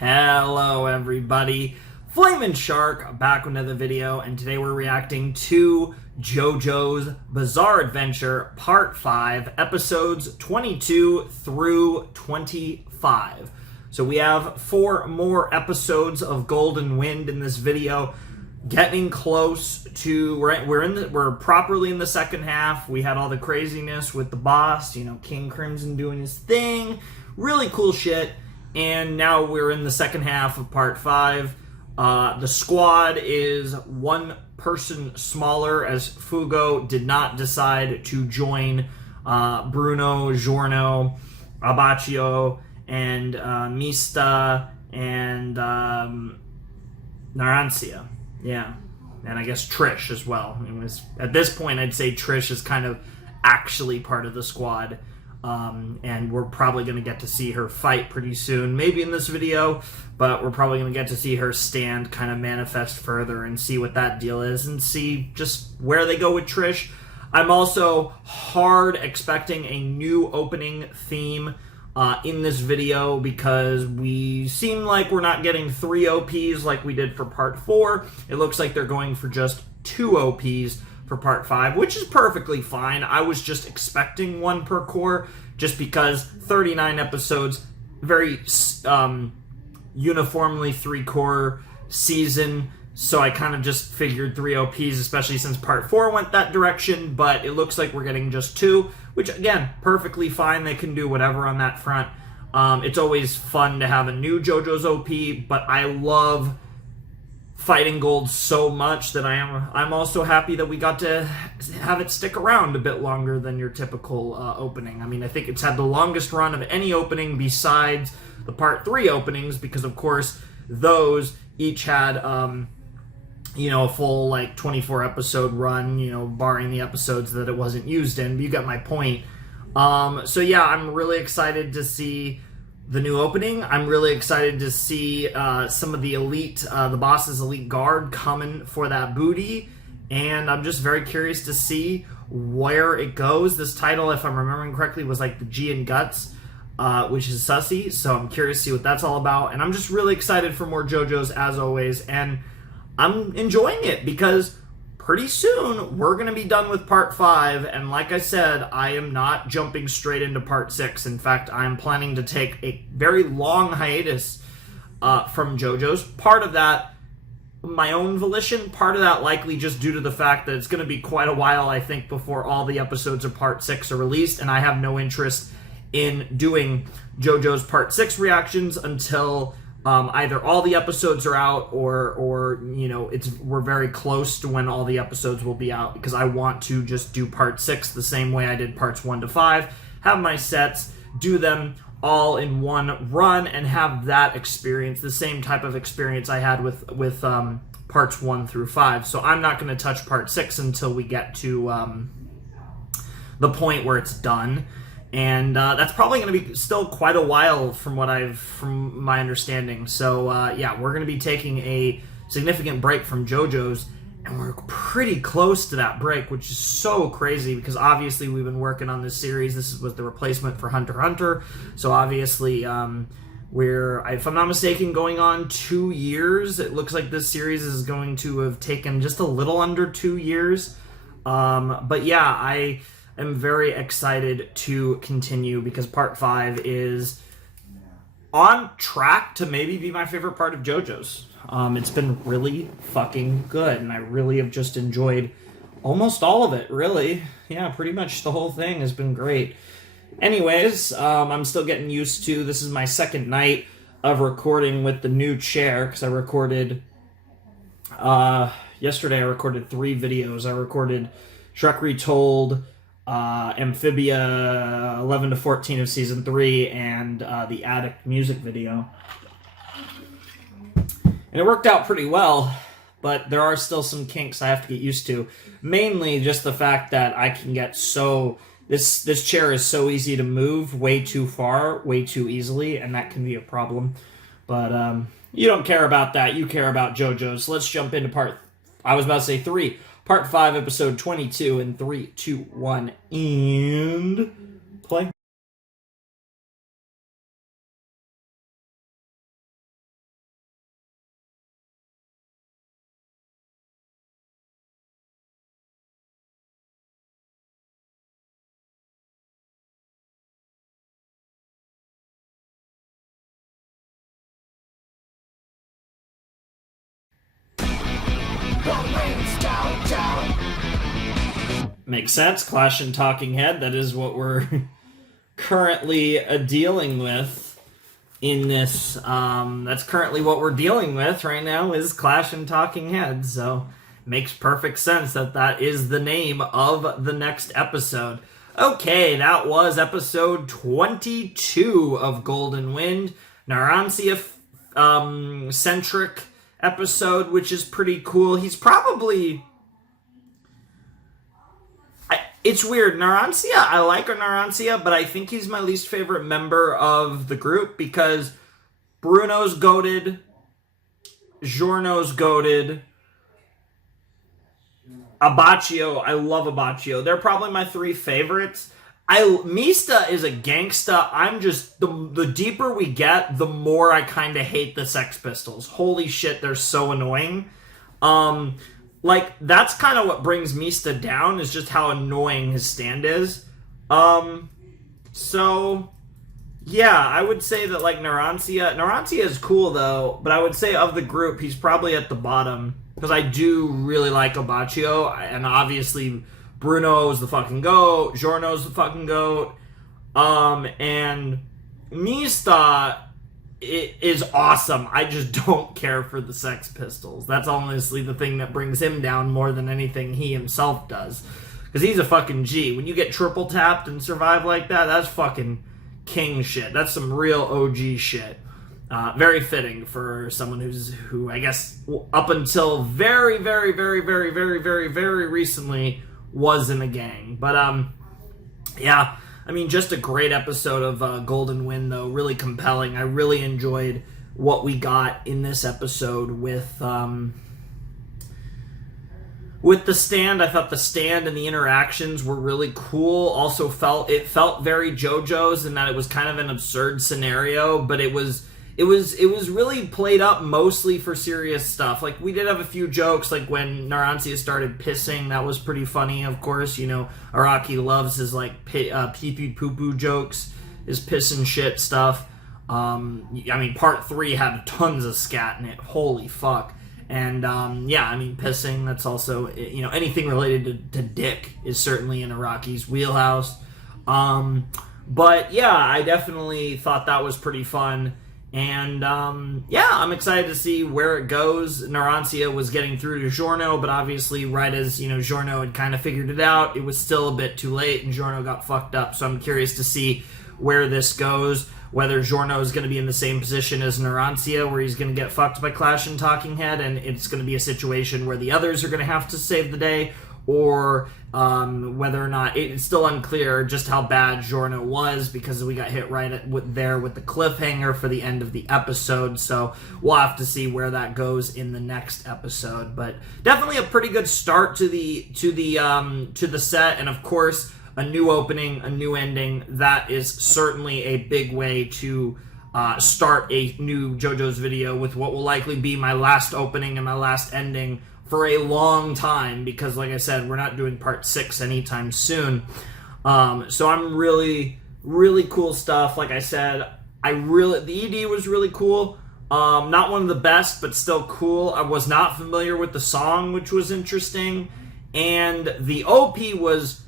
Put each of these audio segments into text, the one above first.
Hello everybody, Flamin' Shark back with another video, and today we're reacting to JoJo's Bizarre Adventure Part 5, episodes 22 through 25. So we have 4 more episodes of Golden Wind in this video, getting close to, we're properly in the second half. We had all the craziness with the boss, King Crimson doing his thing, really cool shit. And now we're in the second half of Part 5. The squad is one person smaller, as Fugo did not decide to join Bruno, Giorno, Abbacchio, and Mista, and Narancia. Yeah. And I guess Trish as well. At this point, I'd say Trish is kind of actually part of the squad. And we're probably going to get to see her fight pretty soon, maybe in this video, but we're probably going to get to see her stand kind of manifest further and see what that deal is and see just where they go with Trish. I'm also hard expecting a new opening theme in this video because we seem like we're not getting 3 OPs like we did for Part 4. It looks like they're going for just 2 OPs for Part 5, which is perfectly fine. I was just expecting 1 per core just because 39 episodes, very uniformly 3-core season, so I kind of just figured 3 OPs, especially since Part 4 went that direction, but it looks like we're getting just 2, which, again, perfectly fine. They can do whatever on that front. It's always fun to have a new JoJo's OP, but I love Fighting Gold so much that I'm also happy that we got to have it stick around a bit longer than your typical opening. I mean, I think it's had the longest run of any opening besides the Part 3 openings because, of course, those each had, a full, 24-episode run, barring the episodes that it wasn't used in. But you got my point. So, yeah, I'm really excited to see the new opening. I'm really excited to see some of the elite, the boss's elite guard coming for that booty, and I'm just very curious to see where it goes. This title, if I'm remembering correctly, was like the G and Guts, which is sussy, so I'm curious to see what that's all about, and I'm just really excited for more JoJo's as always, and I'm enjoying it because pretty soon we're going to be done with Part 5, and like I said, I am not jumping straight into Part 6. In fact, I'm planning to take a very long hiatus from JoJo's. Part of that, my own volition, part of that likely just due to the fact that it's going to be quite a while, I think, before all the episodes of Part 6 are released, and I have no interest in doing JoJo's Part 6 reactions until either all the episodes are out or we're very close to when all the episodes will be out, because I want to just do Part 6 the same way I did Parts 1 to 5, have my sets, do them all in one run, and have that experience, the same type of experience I had with Parts 1 through 5. So I'm not going to touch Part 6 until we get to the point where it's done. And that's probably going to be still quite a while from my understanding. So yeah, we're going to be taking a significant break from JoJo's, and we're pretty close to that break, which is so crazy because obviously we've been working on this series. This was the replacement for Hunter x Hunter. So obviously we're, if I'm not mistaken, going on 2 years. It looks like this series is going to have taken just a little under 2 years. But yeah, I'm very excited to continue because Part 5 is on track to maybe be my favorite part of JoJo's. It's been really fucking good, and I really have just enjoyed almost all of it, really. Yeah, pretty much the whole thing has been great. Anyways, I'm still getting used to, this is my second night of recording with the new chair, because I recorded, yesterday I recorded 3 videos. I recorded Shrek Retold, Amphibia 11 to 14 of Season 3, and the Addict music video. And it worked out pretty well, but there are still some kinks I have to get used to. Mainly just the fact that I can get so... This chair is so easy to move way too far, way too easily, and that can be a problem. But you don't care about that. You care about JoJo's. So let's jump into Part 5, episode 22, in 3, 2, 1, and play. Makes sense. Clash and Talking Head. That is what we're currently dealing with in this. That's currently what we're dealing with right now is Clash and Talking Head. So makes perfect sense that that is the name of the next episode. Okay, that was episode 22 of Golden Wind. Narancia centric episode, which is pretty cool. He's probably... It's weird. Narancia, I like Narancia, but I think he's my least favorite member of the group because Bruno's goated, Giorno's goated, Abacchio, I love Abacchio. They're probably my three favorites. Mista is a gangsta. I'm just, the deeper we get, the more I kind of hate the Sex Pistols. Holy shit, they're so annoying. Like, that's kind of what brings Mista down, is just how annoying his stand is. So, yeah, I would say that, like, Narancia is cool, though, but I would say of the group, he's probably at the bottom, because I do really like Abacchio, and obviously Bruno's the fucking GOAT, Giorno's the fucking GOAT, and Mista... It is awesome. I just don't care for the Sex Pistols. That's honestly the thing that brings him down more than anything he himself does. Because he's a fucking G. When you get triple tapped and survive like that, that's fucking king shit. That's some real OG shit. Very fitting for someone who I guess up until very, very, very, very, very, very, very recently was in a gang. But yeah. I mean, just a great episode of Golden Wind, though. Really compelling. I really enjoyed what we got in this episode with the stand. I thought the stand and the interactions were really cool. Also it felt very JoJo's in that it was kind of an absurd scenario, but it was really played up mostly for serious stuff. Like, we did have a few jokes, like when Narancia started pissing, that was pretty funny, of course. You know, Araki loves his, like, pee-pee poo-poo jokes, his piss and shit stuff. I mean, part 3 had tons of scat in it. Holy fuck. And, yeah, I mean, pissing, that's also, you know, anything related to dick is certainly in Araki's wheelhouse. But, yeah, I definitely thought that was pretty fun. And, yeah, I'm excited to see where it goes. Narancia was getting through to Giorno, but obviously right as, you know, Giorno had kind of figured it out, it was still a bit too late, and Giorno got fucked up. So I'm curious to see where this goes, whether Giorno is going to be in the same position as Narancia, where he's going to get fucked by Clash and Talking Head, and it's going to be a situation where the others are going to have to save the day, or whether or not it's still unclear just how bad Giorno was, because we got hit right there with the cliffhanger for the end of the episode. So we'll have to see where that goes in the next episode. But definitely a pretty good start to the set, and of course a new opening, a new ending. That is certainly a big way to start a new JoJo's video, with what will likely be my last opening and my last ending for a long time, because like I said, we're not doing part 6 anytime soon. So I'm really, really cool stuff. Like I said, the ED was really cool. Not one of the best, but still cool. I was not familiar with the song, which was interesting. And the OP was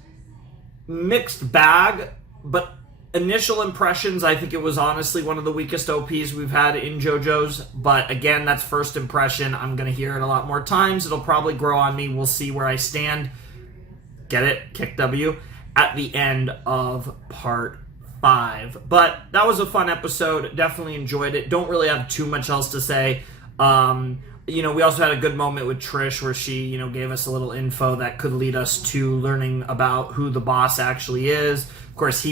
mixed bag, but initial impressions, I think it was honestly one of the weakest OPs we've had in JoJo's. But again, that's first impression. I'm going to hear it a lot more times. It'll probably grow on me. We'll see where I stand. Get it? Kick W. At the end of part 5. But that was a fun episode. Definitely enjoyed it. Don't really have too much else to say. You know, we also had a good moment with Trish where she, you know, gave us a little info that could lead us to learning about who the boss actually is. Of course,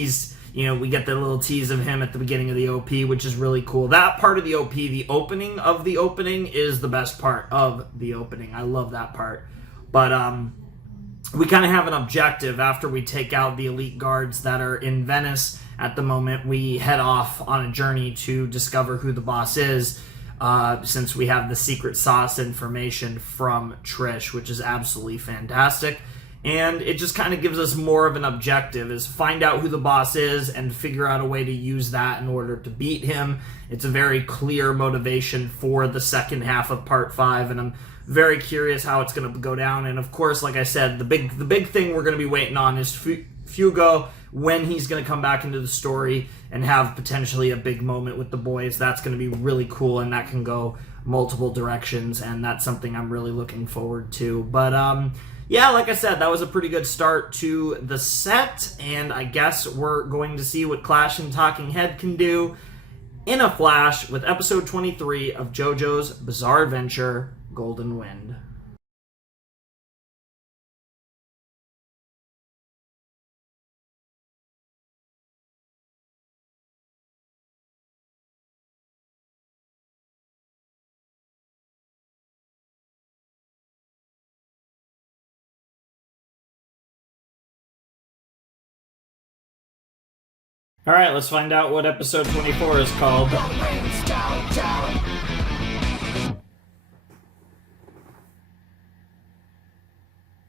you know, we get the little tease of him at the beginning of the OP, which is really cool. That part of the OP, the opening of the opening, is the best part of the opening. I love that part. But we kind of have an objective after we take out the elite guards that are in Venice at the moment. We head off on a journey to discover who the boss is, since we have the secret sauce information from Trish, which is absolutely fantastic. And it just kind of gives us more of an objective, is find out who the boss is and figure out a way to use that in order to beat him. It's a very clear motivation for the second half of Part 5, and I'm very curious how it's going to go down. And of course, like I said, the big thing we're going to be waiting on is Fugo, when he's going to come back into the story and have potentially a big moment with the boys. That's going to be really cool, and that can go multiple directions, and that's something I'm really looking forward to. But yeah, like I said, that was a pretty good start to the set, and I guess we're going to see what Clash and Talking Head can do in a flash with episode 23 of JoJo's Bizarre Adventure, Golden Wind. Alright, let's find out what episode 24 is called.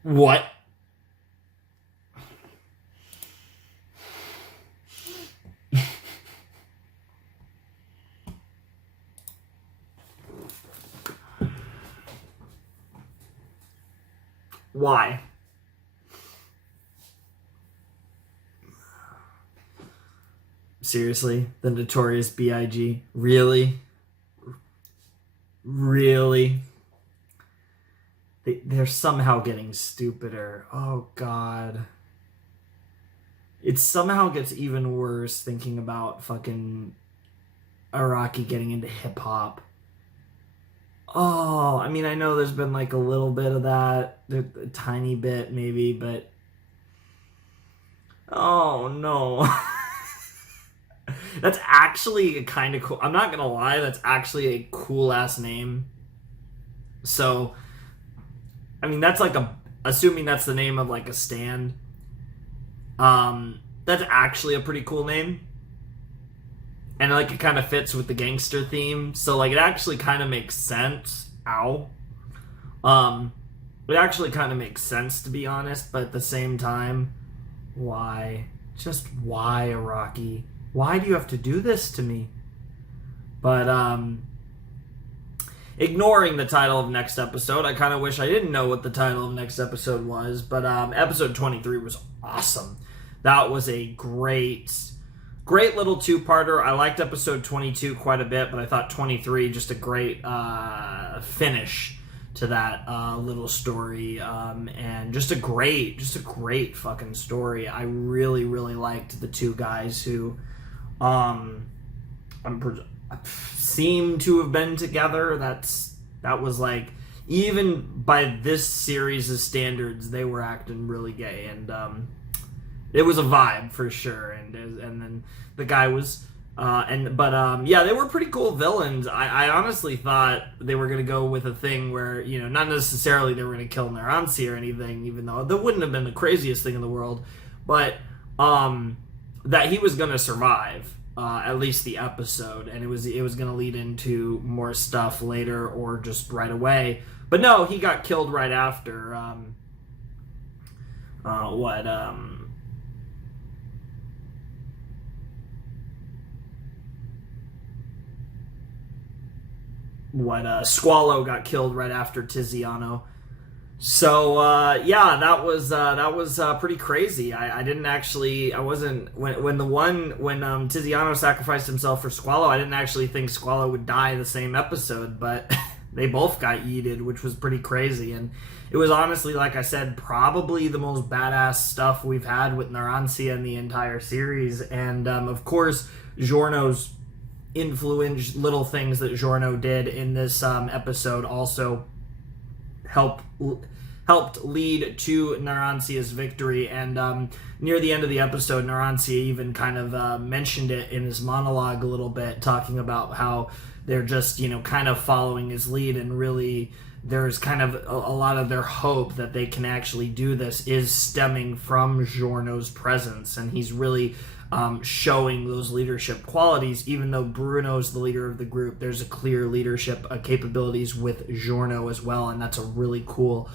What? Why? Seriously? The Notorious B.I.G? Really? Really? They're somehow getting stupider. Oh, God. It somehow gets even worse thinking about fucking Araki getting into hip-hop. Oh, I mean, I know there's been like a little bit of that. A tiny bit, maybe, but... Oh, no. That's actually kind of cool. I'm not gonna lie, that's actually a cool ass name. So, I mean, that's like assuming that's the name of like a stand. That's actually a pretty cool name. And like it kind of fits with the gangster theme. So like it actually kind of makes sense. Ow. It actually kind of makes sense, to be honest, but at the same time, why? Just why, Araki? Why do you have to do this to me? But, ignoring the title of next episode, I kind of wish I didn't know what the title of next episode was, but, episode 23 was awesome. That was a great little two-parter. I liked episode 22 quite a bit, but I thought 23 just a great, finish to that, little story, and just a great fucking story. I really, really liked the two guys who, seem to have been together. That was like, even by this series' standards, they were acting really gay, and it was a vibe for sure. And then the guy was, yeah, they were pretty cool villains. I honestly thought they were gonna go with a thing where, you know, not necessarily they were gonna kill Naransi or anything, even though that wouldn't have been the craziest thing in the world, but that he was gonna survive. At least the episode, and it was going to lead into more stuff later or just right away. But no, he got killed right after. Squallow got killed right after Tiziano. So, yeah, that was pretty crazy. I wasn't, when Tiziano sacrificed himself for Squallow, I didn't actually think Squallow would die the same episode, but they both got yeeted, which was pretty crazy. And it was honestly, like I said, probably the most badass stuff we've had with Naranci in the entire series. And, of course, Giorno's influential little things that Giorno did in this, episode also helped lead to Narancia's victory. And near the end of the episode, Narancia even kind of mentioned it in his monologue a little bit, talking about how they're just, you know, kind of following his lead, and really there's kind of a lot of their hope that they can actually do this is stemming from Giorno's presence, and he's really showing those leadership qualities. Even though Bruno's the leader of the group, there's a clear leadership capabilities with Giorno as well, and that's a really cool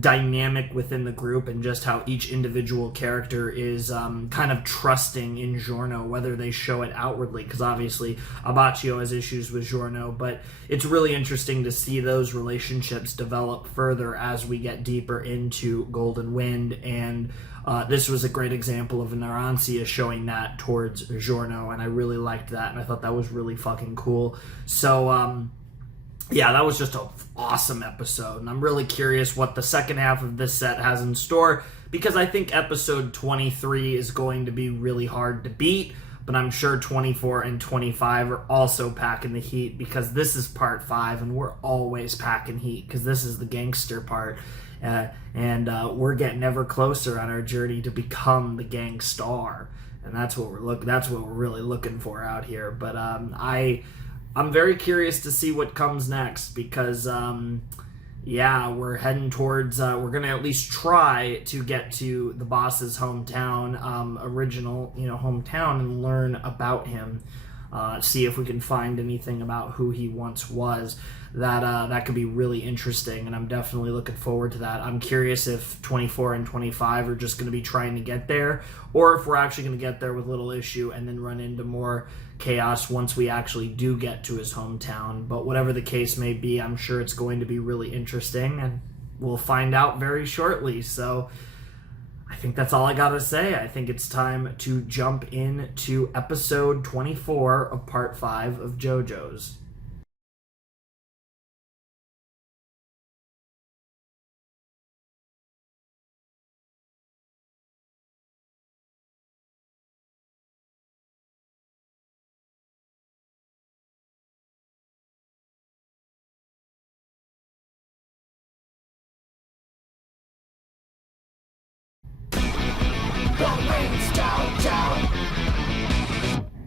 dynamic within the group, and just how each individual character is kind of trusting in Giorno, whether they show it outwardly, because obviously Abbacchio has issues with Giorno, but it's really interesting to see those relationships develop further as we get deeper into Golden Wind, and this was a great example of Narancia showing that towards Giorno, and I really liked that, and I thought that was really fucking cool. So, yeah, that was just an awesome episode, and I'm really curious what the second half of this set has in store, because I think episode 23 is going to be really hard to beat, but I'm sure 24 and 25 are also packing the heat, because this is part 5, and we're always packing heat, because this is the gangster part, and we're getting ever closer on our journey to become the gangstar, and that's what we're really looking for out here. But I'm very curious to see what comes next, because, we're heading towards, we're going to at least try to get to the boss's hometown, original, hometown, and learn about him, see if we can find anything about who he once was. That could be really interesting, and I'm definitely looking forward to that. I'm curious if 24 and 25 are just going to be trying to get there, or if we're actually going to get there with little issue and then run into more chaos once we actually do get to his hometown. But whatever the case may be, I'm sure it's going to be really interesting, and we'll find out very shortly. So I think that's all I gotta say. I think it's time to jump into episode 24 of part 5 of JoJo's.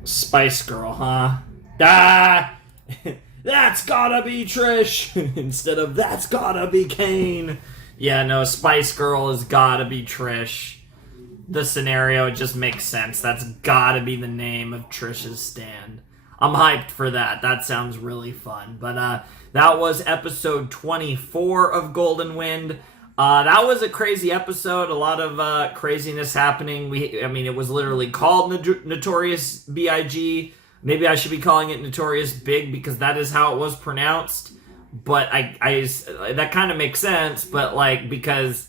Spice Girl, huh? Ah! That's gotta be Trish! Instead of that's gotta be Kane. Yeah, no, Spice Girl has gotta be Trish. The scenario, it just makes sense. That's gotta be the name of Trish's stand. I'm hyped for that. That sounds really fun. But that was episode 24 of Golden Wind. That was a crazy episode. A lot of craziness happening. It was literally called Notorious B.I.G. Maybe I should be calling it Notorious Big, because that is how it was pronounced. But I that kind of makes sense. But because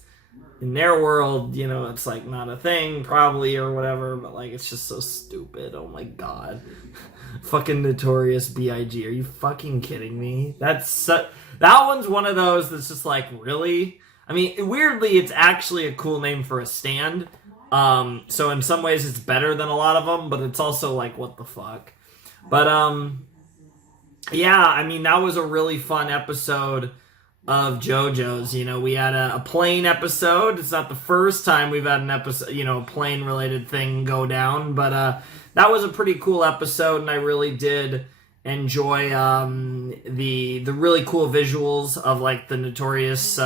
in their world, it's not a thing probably or whatever. But it's just so stupid. Oh my god, fucking Notorious B.I.G. Are you fucking kidding me? That one's one of those that's just really. Weirdly, it's actually a cool name for a stand. So in some ways it's better than a lot of them, but it's also what the fuck. But, that was a really fun episode of JoJo's. We had a plane episode. It's not the first time we've had an episode, a plane-related thing go down, but that was a pretty cool episode, and I really did enjoy the really cool visuals of the Notorious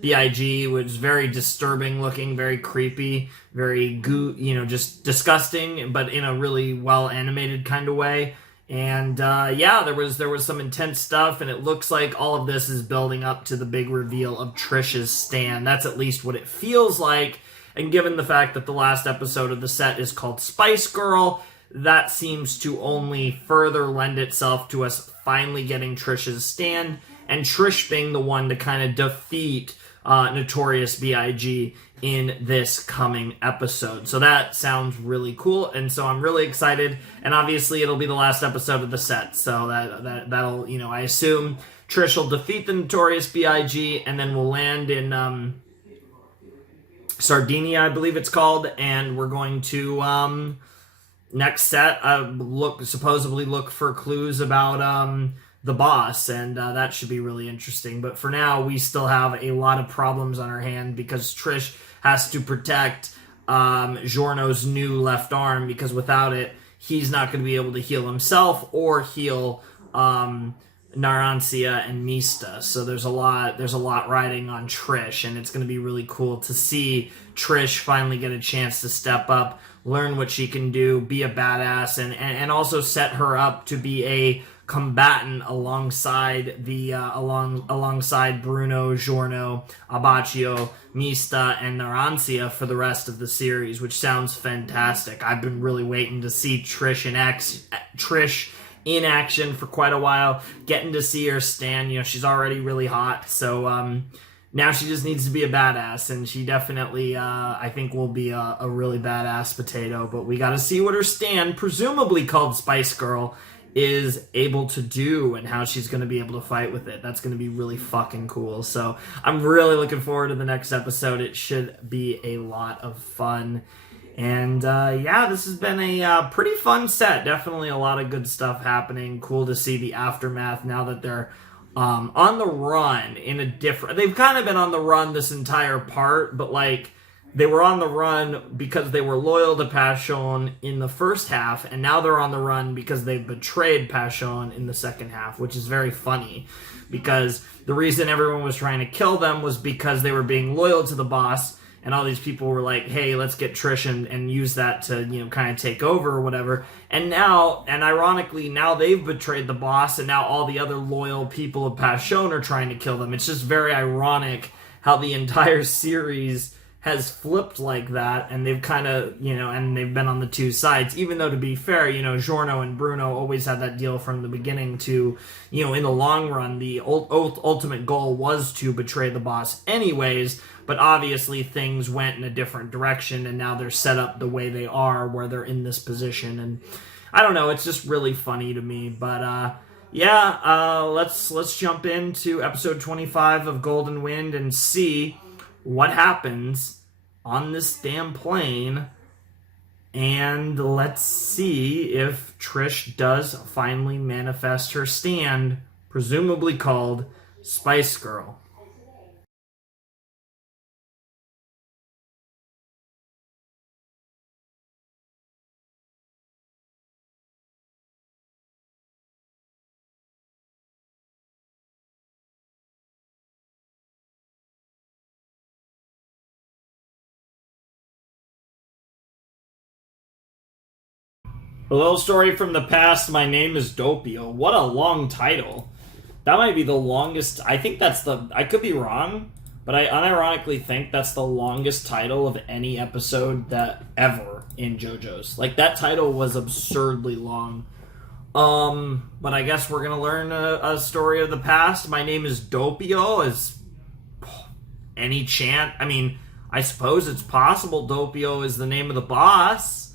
B.I.G, which is very disturbing looking, very creepy, very just disgusting, but in a really well animated kind of way. And there was some intense stuff, and it looks like all of this is building up to the big reveal of Trish's stand. That's at least what it feels like. And given the fact that the last episode of the set is called Spice Girl, that seems to only further lend itself to us finally getting Trish's stand, and Trish being the one to kind of defeat Notorious B.I.G. in this coming episode. So that sounds really cool, and so I'm really excited, and obviously it'll be the last episode of the set, so that'll, I assume Trish will defeat the Notorious B.I.G., and then we'll land in Sardinia, I believe it's called, and we're going to next set supposedly look for clues about the boss, and that should be really interesting. But for now, we still have a lot of problems on our hand, because Trish has to protect Giorno's new left arm, because without it, he's not going to be able to heal himself or heal Narancia and Mista. So there's a lot riding on Trish, and it's going to be really cool to see Trish finally get a chance to step up, learn what she can do, be a badass, and also set her up to be a combatant alongside alongside Bruno, Giorno, Abbacchio, Mista, and Naranzia for the rest of the series, which sounds fantastic. I've been really waiting to see Trish in action for quite a while, getting to see her stand. She's already really hot, so now she just needs to be a badass, and she definitely, I think, will be a really badass potato. But we got to see what her stand, presumably called Spice Girl, is able to do and how she's going to be able to fight with it. That's going to be really fucking cool. So I'm really looking forward to the next episode. It should be a lot of fun. And this has been a pretty fun set. Definitely a lot of good stuff happening. Cool to see the aftermath now that they're on the run in a different... They've kind of been on the run this entire part, but they were on the run because they were loyal to Passion in the first half, and now they're on the run because they betrayed Passion in the second half, which is very funny, because the reason everyone was trying to kill them was because they were being loyal to the boss, and all these people were like, hey, let's get Trish and use that to, kind of take over or whatever. And ironically, now they've betrayed the boss, and now all the other loyal people of Passion are trying to kill them. It's just very ironic how the entire series has flipped like that, and they've kind of, and they've been on the two sides, even though, to be fair, Giorno and Bruno always had that deal from the beginning to, in the long run, the ultimate goal was to betray the boss anyways, but obviously things went in a different direction, and now they're set up the way they are, where they're in this position, and I don't know, it's just really funny to me, but, let's jump into episode 25 of Golden Wind and see what happens on this damn plane, and let's see if Trish does finally manifest her stand, presumably called Spice Girl. A little story from the past. My name is Doppio. What a long title. That might be the longest. I think I could be wrong, but I unironically think that's the longest title of any episode that ever in JoJo's. That title was absurdly long. But I guess we're gonna learn a story of the past. My name is Doppio. Is any chance? I suppose it's possible Doppio is the name of the boss.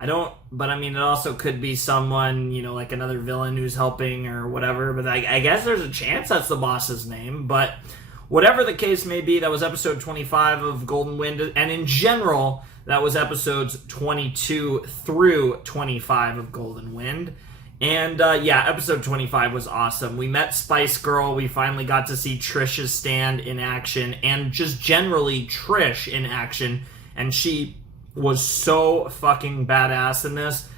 It also could be someone, like another villain who's helping or whatever, but I guess there's a chance that's the boss's name, but whatever the case may be, that was episode 25 of Golden Wind, and in general, that was episodes 22 through 25 of Golden Wind, and episode 25 was awesome. We met Spice Girl, we finally got to see Trish's stand in action, and just generally Trish in action, and she was so fucking badass in this.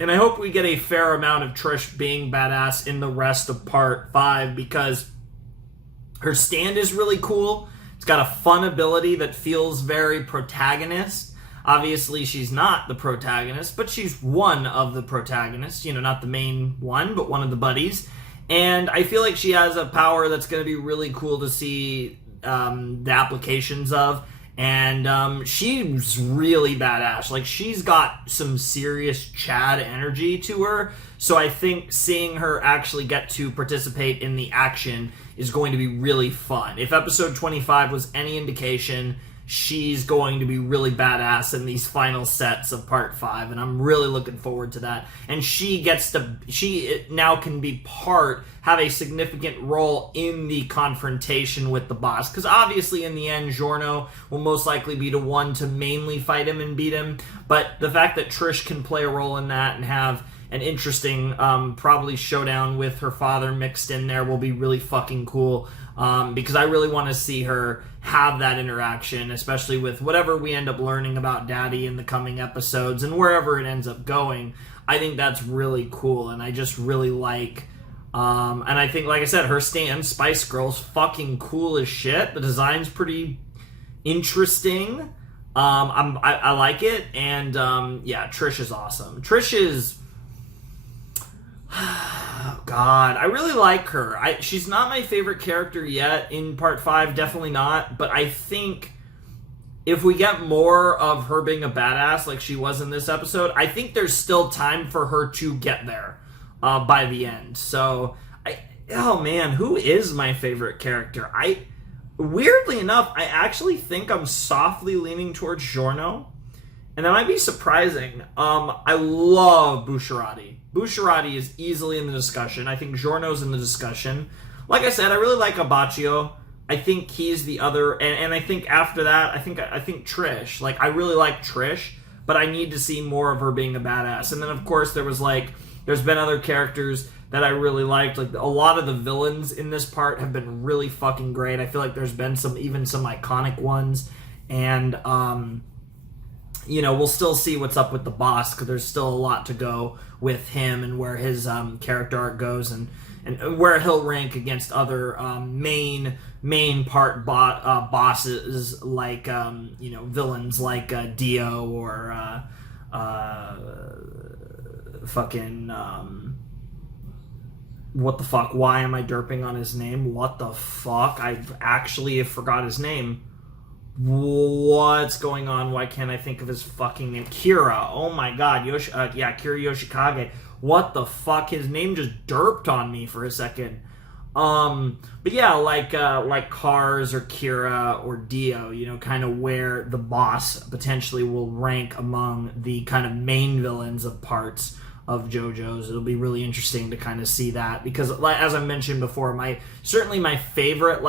And I hope we get a fair amount of Trish being badass in the rest of part 5, because her stand is really cool. It's got a fun ability that feels very protagonist. Obviously, she's not the protagonist, but she's one of the protagonists. Not the main one, but one of the buddies. And I feel like she has a power that's going to be really cool to see the applications of. And she's really badass. She's got some serious Chad energy to her. So I think seeing her actually get to participate in the action is going to be really fun. If episode 25 was any indication, she's going to be really badass in these final sets of part 5, and I'm really looking forward to that. And she now can have a significant role in the confrontation with the boss, because obviously in the end Giorno will most likely be the one to mainly fight him and beat him, but the fact that Trish can play a role in that and have an interesting probably showdown with her father mixed in there will be really fucking cool, because I really want to see her have that interaction, especially with whatever we end up learning about Daddy in the coming episodes and wherever it ends up going. I think that's really cool, and I just really like, and I think, like I said, her stand, Spice Girl's fucking cool as shit. The design's pretty interesting. I like it, and Trish is awesome. Trish is God, I really like her. She's not my favorite character yet in part 5, definitely not, but I think if we get more of her being a badass like she was in this episode, I think there's still time for her to get there by the end. So, oh man, who is my favorite character? Weirdly enough, I actually think I'm softly leaning towards Giorno, and that might be surprising. I love Bucciarati. Bucciarati is easily in the discussion. I think Giorno's in the discussion. Like I said, I really like Abbacchio. I think he's the other, and I think after that, I think Trish. Like, I really like Trish, but I need to see more of her being a badass. And then, of course, there's been other characters that I really liked. Like, a lot of the villains in this part have been really fucking great. I feel like there's been some iconic ones, and we'll still see what's up with the boss, because there's still a lot to go with him and where his character arc goes, and where he'll rank against other main part bosses, like villains like Dio or what the fuck? Why am I derping on his name? What the fuck? I actually forgot his name. What's going on? Why can't I think of his fucking name? Kira. Oh my god. Kira Yoshikage. What the fuck? His name just derped on me for a second. But yeah, like Cars or Kira or Dio, kind of where the boss potentially will rank among the kind of main villains of parts of JoJo's. It'll be really interesting to kind of see that, because as I mentioned before, my favorite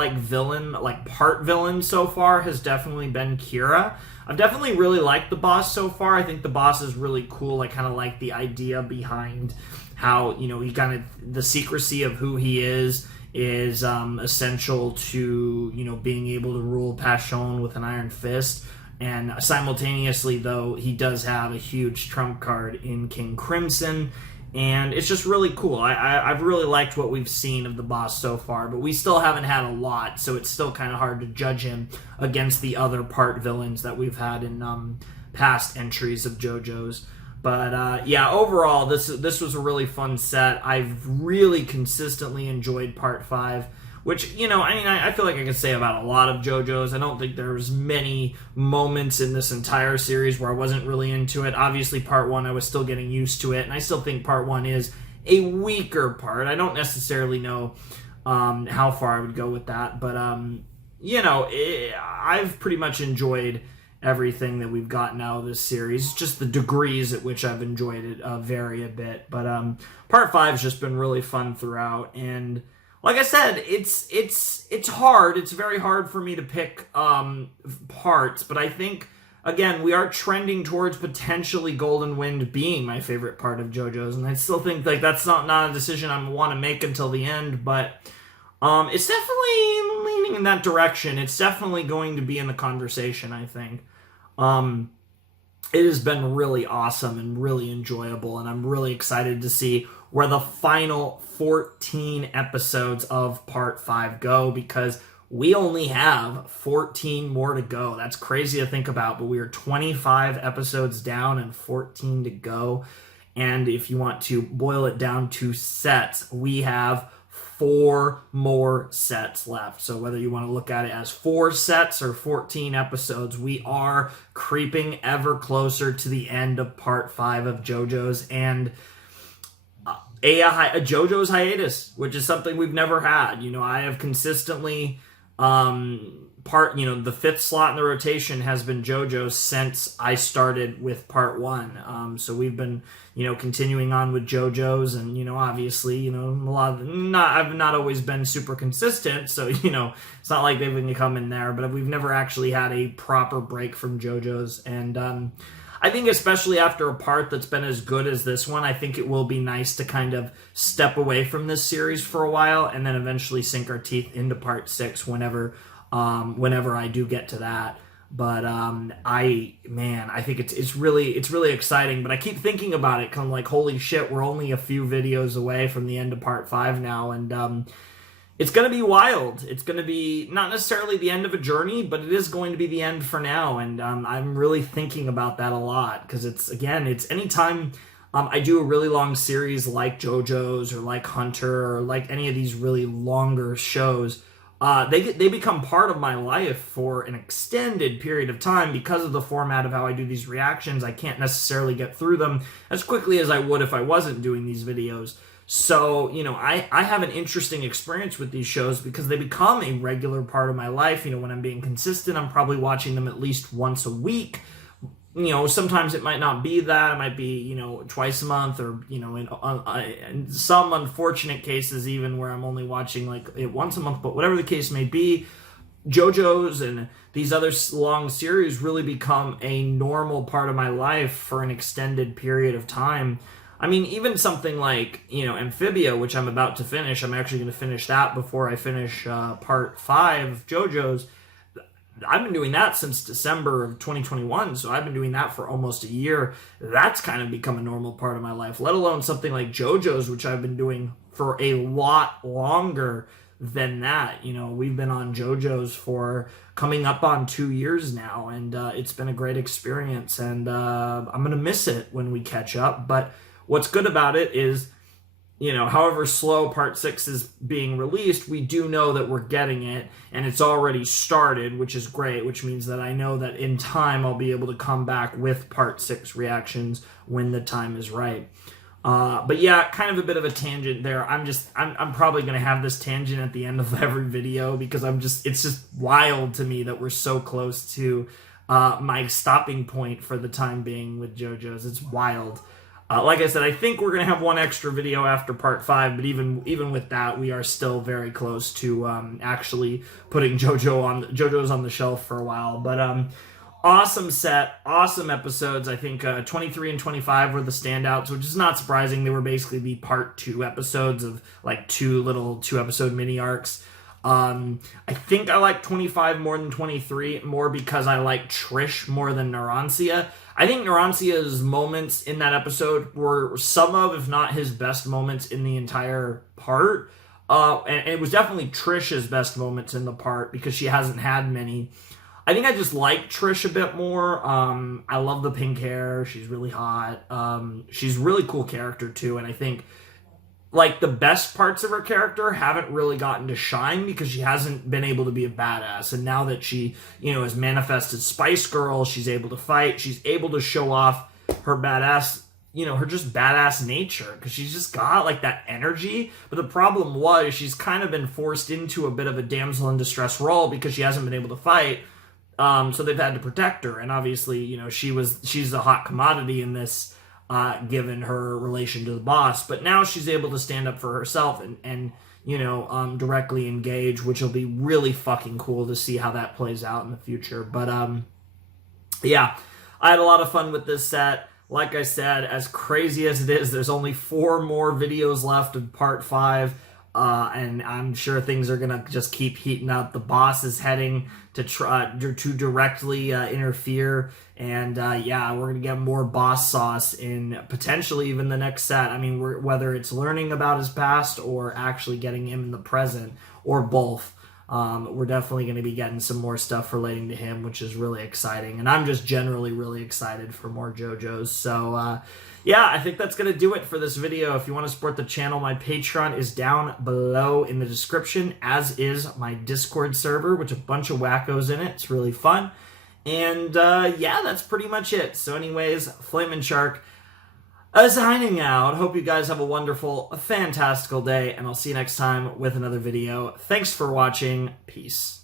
part villain so far has definitely been Kira. I've definitely really liked the boss so far. I think the boss is really cool. I kind of like the idea behind how, he kind of, the secrecy of who he is essential to, being able to rule Passion with an iron fist. And simultaneously, though, he does have a huge trump card in King Crimson, and it's just really cool. I've really liked what we've seen of the boss so far, but we still haven't had a lot, so it's still kind of hard to judge him against the other part villains that we've had in past entries of JoJo's. But yeah, overall, this was a really fun set. I've really consistently enjoyed part 5. Which, I feel like I could say about a lot of JoJo's. I don't think there's many moments in this entire series where I wasn't really into it. Obviously, part 1, I was still getting used to it, and I still think part 1 is a weaker part. I don't necessarily know how far I would go with that, but, I've pretty much enjoyed everything that we've gotten out of this series. Just the degrees at which I've enjoyed it vary a bit. But part 5 has just been really fun throughout, and like I said, it's hard. It's very hard for me to pick parts, but I think, again, we are trending towards potentially Golden Wind being my favorite part of JoJo's, and I still think that's not a decision I want to make until the end, but it's definitely leaning in that direction. It's definitely going to be in the conversation, I think. It has been really awesome and really enjoyable, and I'm really excited to see where the final 14 episodes of Part 5 go, because we only have 14 more to go. That's crazy to think about, but we are 25 episodes down and 14 to go. And if you want to boil it down to sets, we have 4 more sets left. So whether you want to look at it as 4 sets or 14 episodes, we are creeping ever closer to the end of Part 5 of JoJo's, and a JoJo's hiatus, which is something we've never had. I have consistently the 5th slot in the rotation has been JoJo's since I started with part 1. So we've been, continuing on with JoJo's, and, obviously, I've not always been super consistent, so, it's not like they've been come in there, but we've never actually had a proper break from JoJo's, and, I think especially after a part that's been as good as this one, I think it will be nice to kind of step away from this series for a while and then eventually sink our teeth into part 6 whenever I do get to that. But I think it's really exciting. But I keep thinking about it, kind of like, holy shit, we're only a few videos away from the end of part 5 now, and it's going to be wild. It's going to be not necessarily the end of a journey, but it is going to be the end for now. And I'm really thinking about that a lot, because it's anytime I do a really long series like JoJo's or like Hunter or like any of these really longer shows, they become part of my life for an extended period of time because of the format of how I do these reactions. I can't necessarily get through them as quickly as I would if I wasn't doing these videos. So, I have an interesting experience with these shows because they become a regular part of my life. When I'm being consistent, I'm probably watching them at least once a week. Sometimes it might not be that. It might be, twice a month or, in some unfortunate cases even where I'm only watching like it once a month. But whatever the case may be, JoJo's and these other long series really become a normal part of my life for an extended period of time. I mean, even something like, Amphibia, which I'm about to finish. I'm actually going to finish that before I finish part 5 of JoJo's. I've been doing that since December of 2021, so I've been doing that for almost a year. That's kind of become a normal part of my life, let alone something like JoJo's, which I've been doing for a lot longer than that. We've been on JoJo's for coming up on 2 years now, and it's been a great experience, and I'm going to miss it when we catch up. But what's good about it is, however slow part 6 is being released, we do know that we're getting it, and it's already started, which is great, which means that I know that in time I'll be able to come back with part 6 reactions when the time is right. But yeah, kind of a bit of a tangent there. I'm probably going to have this tangent at the end of every video because it's just wild to me that we're so close to my stopping point for the time being with JoJo's. It's wild. Like I said, I think we're going to have one extra video after part 5, but even with that, we are still very close to actually putting JoJo's on the shelf for a while. But awesome set, awesome episodes. I think 23 and 25 were the standouts, which is not surprising. They were basically the part 2 episodes of like 2-episode mini arcs. I think I like 25 more than 23, more because I like Trish more than Narancia. I think Narancia's moments in that episode were some of, if not his best moments in the entire part. And it was definitely Trish's best moments in the part because she hasn't had many. I think I just like Trish a bit more. I love the pink hair. She's really hot. She's a really cool character too, and I think like the best parts of her character haven't really gotten to shine because she hasn't been able to be a badass. And now that she, has manifested Spice Girl, she's able to fight, she's able to show off her badass, her just badass nature because she's just got like that energy. But the problem was she's kind of been forced into a bit of a damsel in distress role because she hasn't been able to fight. So they've had to protect her. And obviously, she's a hot commodity in this, given her relation to the boss, but now she's able to stand up for herself and directly engage, which will be really fucking cool to see how that plays out in the future. But yeah, I had a lot of fun with this set. Like I said, as crazy as it is, there's only 4 more videos left of part 5. And I'm sure things are gonna just keep heating up. The boss is heading to directly interfere, and yeah, we're gonna get more boss sauce in potentially even the next set. I mean, whether it's learning about his past or actually getting him in the present, or both. We're definitely going to be getting some more stuff relating to him, which is really exciting. And I'm just generally really excited for more JoJo's. So, yeah, I think that's going to do it for this video. If you want to support the channel, my Patreon is down below in the description, as is my Discord server, which a bunch of wackos in it. It's really fun. And, yeah, that's pretty much it. So anyways, Flamin' Shark signing out. Hope you guys have a wonderful, fantastical day, and I'll see you next time with another video. Thanks for watching. Peace.